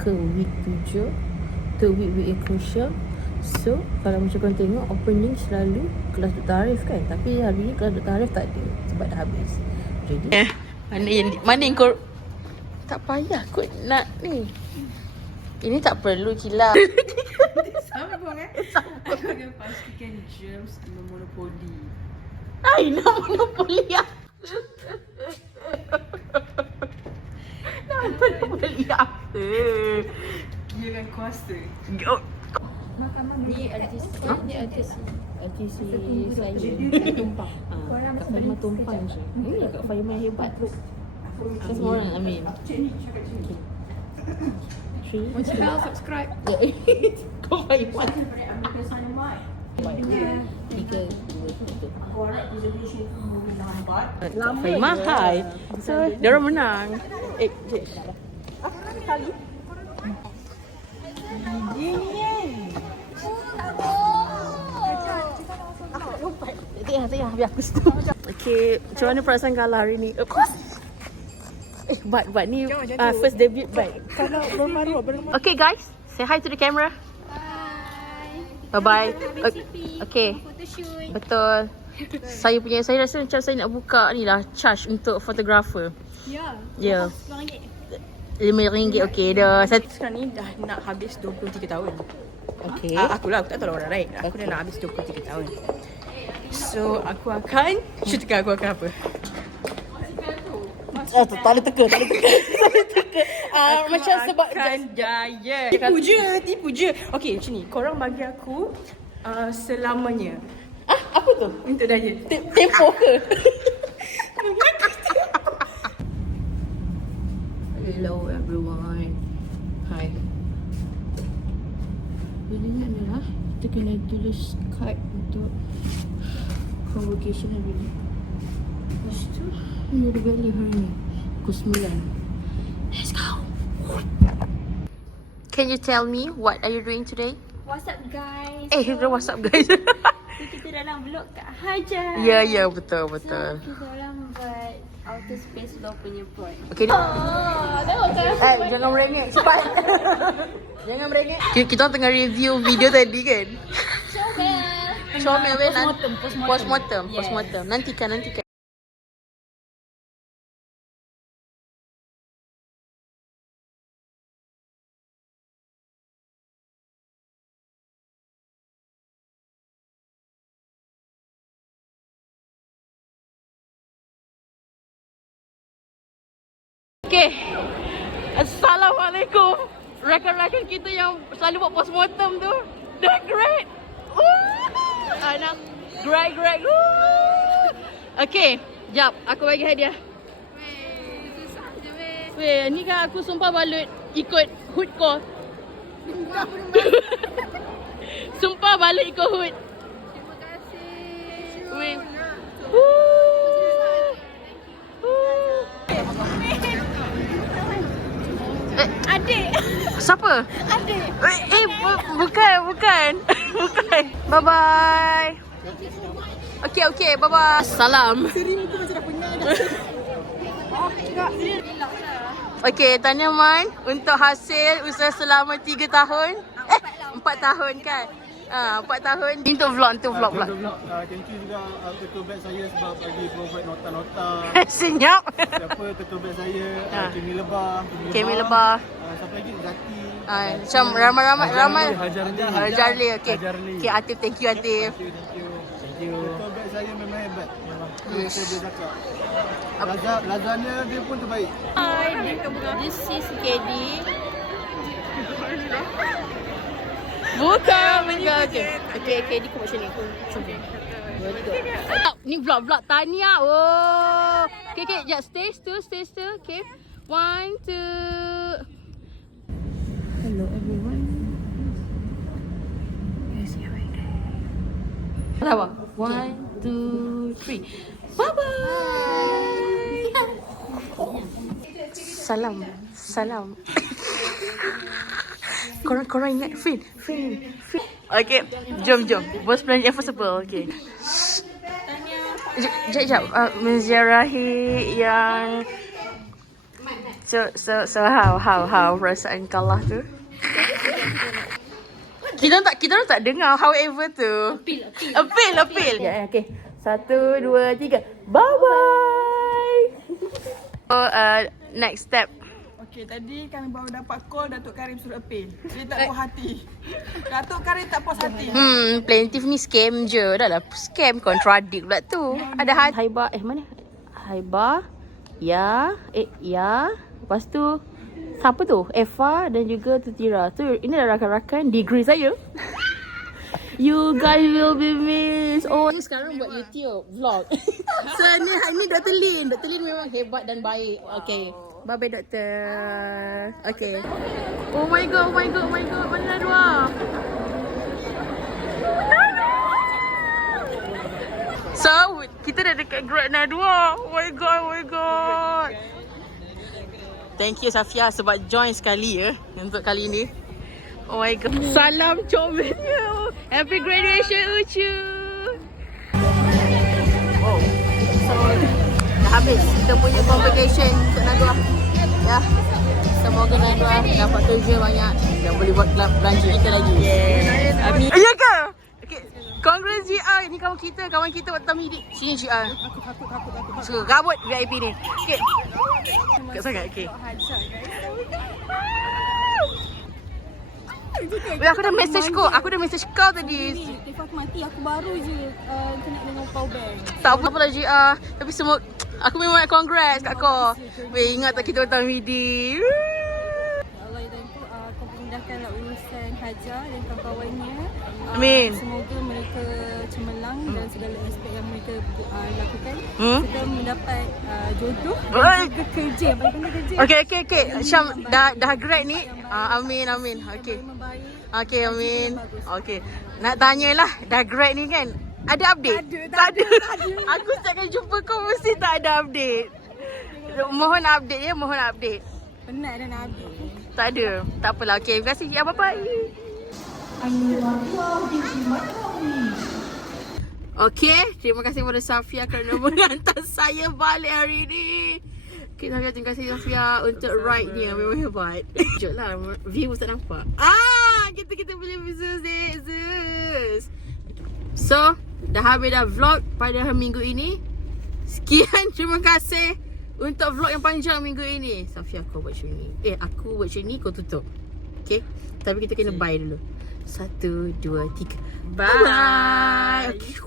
ke week 7. Tu week-week yang crucial. So, kalau macam korang tengok, opening selalu kelas Dr. Arif kan. Tapi hari ni kelas Dr. Arif tak ada sebab dah habis. Jadi mana yang kau tak payah kot nak ni. Ini tak perlu kilat. Sama bang Aku akan pastikan germs dengan monopoli. Ai, nak monopoli apa? Nak monopoli apa? Dia kan kuasa. Ni LTC. Ni LTC. LTC saya tumpang. Kak Faimah tumpang je. Ni Kak Faimah hebat tu. Semua orang amin. Macam bell, subscribe. Kau Faimah. Tiga, dua, satu. Kak Faimah, hai. So, dia orang menang. Jek. Kali. Tak biar aku situ. Okay, macam mana perasaan kalah hari ni? But ni first debut bike. Kalau belum baru. Okay guys, say hi to the camera. Bye. Okay. Betul. Saya rasa macam saya nak buka ni lah charge untuk fotografer. Ya. RM5. Okay dah. Sekarang ni dah nak habis 23 tahun. Okay. Aku tak tahu orang lain. Aku dah nak habis 23 tahun. So, aku akan shootkan aku akan apa? Tak ada teka. Macam sebab jaya. Tipu je. Okay, macam ni. Korang bagi aku selamanya. apa tu? Untuk daya. Tempo ke? Hello everyone. Hi. Benda adalah kita kena tulis card untuk convocation hari ni. Lepas tu ni ada value hari ni pukul 9. Let's go. Can you tell me what are you doing today? What's up guys? What's up guys? So kita dalam vlog Kak Hajar. Ya, betul. So kita orang buat outer space law punya plot. Okay. Jangan merengek cepat. Jangan merengek. Kita tengah review video tadi kan? Comel postmortem. Nantikan. Okay. Assalamualaikum. Rakan-rakan kita yang selalu buat postmortem tu. Dah great. Anak great. Okay. Jap, aku bagi hadiah. Susah je weh. Weh, ni kan aku sumpah balut ikut hood kau. Sumpah balut ikut hood. Terima kasih. Weh. Adik. Siapa? Adik. Bukan. Bye bye. Okay, bye bye. Salam. Okay, tanya Man untuk hasil usaha selama 3 tahun. 4 tahun kan? 4 tahun. Ini untuk vlog. Thank you juga ketua batch saya sebab bagi provide nota-nota. Senyap. Siapa ketua batch saya? Kemi Lebah. Siapa lagi? Zaki. Macam ramai. Hajarli. Okay, Atif. Thank you Atif. Thank you. Ketua batch saya memang hebat. Yes. Dia cakap. Lazanya dia pun terbaik. Hi, this is KD. Bukan. Okay, KD kau macam ni. Ni vlog Tania. Oh. Okay, just stay still. Okay. 1, 2. Hello everyone. Yes, you're right there. Sabar. 1, 2, 3. Bye bye. Salam. Korang ingat Fin. Okay, jom. Bos plan impossible. Okay. Sekejap. Menziarahi yang So how perasaan kalah tu? Kita orang tak dengar however tu. Appeal. Ya, okay. 1, 2, 3. Bye-bye. So, next step. Okey, tadi kami baru dapat call Datuk Karim suruh appeal. Dia tak puas hati. Datuk Karim tak puas hati. Plaintiff ni scam je. Dah lah scam, contradict pula tu. Ada Haiba, mana? Haiba. Ya. Lepas tu siapa tu? Eva dan juga Tutira. Tu ini adalah rakan-rakan degree saya. You guys will be missed. Oh, ni sekarang buat YouTube vlog. So ni Dr. Lin. Dr. Lin memang hebat dan baik. Okay. Bye-bye doktor. Okay. Oh my god. Mana Nadwa? So, kita dah dekat Grad Nadwa. Oh my god. Thank you Safia sebab join sekali untuk kali ni. Oh my god. Salam comelnya. Happy graduation Ucu. Oh. So, dah habis kita punya convocation untuk Nadwa. Ya. Semoga Nadwa dapat kerja banyak dan boleh buat belanja kita lagi. Yes. Amin. Ya ke? Okay. Congrats GR. Ni kawan kita waktu Tamidi. Sini GR. Aku. So, rabut VIP ni. Okay. Kat sangat. Okay. Aku dah message kau tadi. Telefon aku mati, aku baru je kena dengan power bank. Tak apa lah GR. Tapi semua aku memang congrats kat kau. Weh, ingat tak kita datang Midi. Allah dan tu kau mudahkanlah urusan Hajar dan kawan-kawannya. Amin. Semoga mereka cemerlang dalam segala aspek yang mereka lakukan. Serta mendapat jodoh dan juga kerja. Yang paling penting kerja. Okay. Syam dah grad ni. Amin. Okay. Okay, amin. Okay. Nak tanyalah, dah grad ni kan? Ada update? Tak ada. Aku setiap kali jumpa kau mesti tak ada update. Mohon update. Penat dah nak habis. Tak ada. Tak apalah. Okay, terima kasih. Ya, bye-bye. Okay, terima kasih kepada Safia kerana mengantar saya balik hari ni. Okay, Safia, terima kasih Safia untuk ride ni. Memang hebat. Sekejap lah, view tak nampak. Kita punya business. So, dah habis dah vlog pada minggu ini. Sekian, terima kasih untuk vlog yang panjang minggu ini. Safia, kau buat macam ni. Aku buat macam ni, kau tutup. Okay, tapi kita kena bye dulu. 1, 2, 3. Bye. Okay.